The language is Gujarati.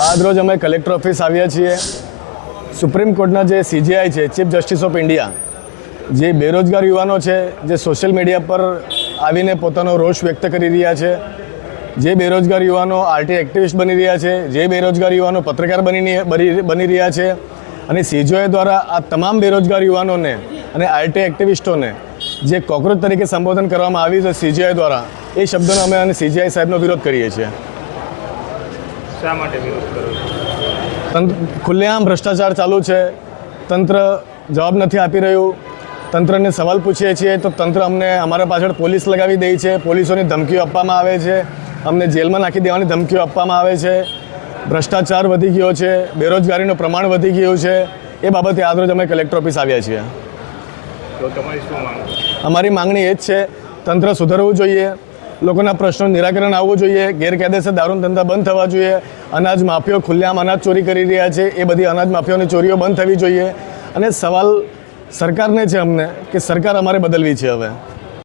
આજરોજ અમે કલેક્ટર ઓફિસ આવ્યા છીએ. સુપ્રીમ કોર્ટના જે CJI છે, ચીફ જસ્ટિસ ઓફ ઇન્ડિયા, જે બેરોજગાર યુવાનો છે, જે સોશિયલ મીડિયા પર આવીને પોતાનો રોષ વ્યક્ત કરી રહ્યા છે, જે બેરોજગાર યુવાનો આરટી એક્ટિવિસ્ટ બની રહ્યા છે, જે બેરોજગાર યુવાનો પત્રકાર બની રહ્યા છે, અને CJI દ્વારા આ તમામ બેરોજગાર યુવાનોને અને આરટી એક્ટિવિસ્ટોને જે કોકરોચ તરીકે સંબોધન કરવામાં આવ્યું છે CJI દ્વારા, એ શબ્દોનો અમે અને CJI સાહેબનો વિરોધ કરીએ છીએ. શા માટે વિરોધ કરો છો? ખુલ્લેઆમ ભ્રષ્ટાચાર ચાલુ છે. તંત્ર જવાબ નથી આપી રહ્યું. તંત્રને સવાલ પૂછીએ છીએ તો તંત્ર અમને અમારા પાછળ પોલીસ લગાવી દે છે, પોલીસોની ધમકીઓ આપવામાં આવે છે, અમને જેલમાં નાખી દેવાની ધમકીઓ આપવામાં આવે છે. ભ્રષ્ટાચાર વધી ગયો છે, બેરોજગારીનું પ્રમાણ વધી ગયું છે. એ બાબતે આજરોજ અમે કલેક્ટર ઓફિસ આવ્યા છીએ. તો તમારી શું માંગ? અમારી માંગણી એ જ છે, તંત્ર સુધરવું જોઈએ, લોકોના પ્રશ્નોનું નિરાકરણ આવવું જોઈએ, ગેરકાયદેસર દારૂનો ધંધા બંધ થવા જોઈએ, અનાજ માફિયો ખુલ્લેઆમ અનાજ ચોરી કરી રહ્યા છે, એ બધી અનાજ માફિયોની ચોરીઓ બંધ થવી જોઈએ. અને સવાલ સરકારને છે અમને કે સરકાર અમારે બદલવી છે હવે.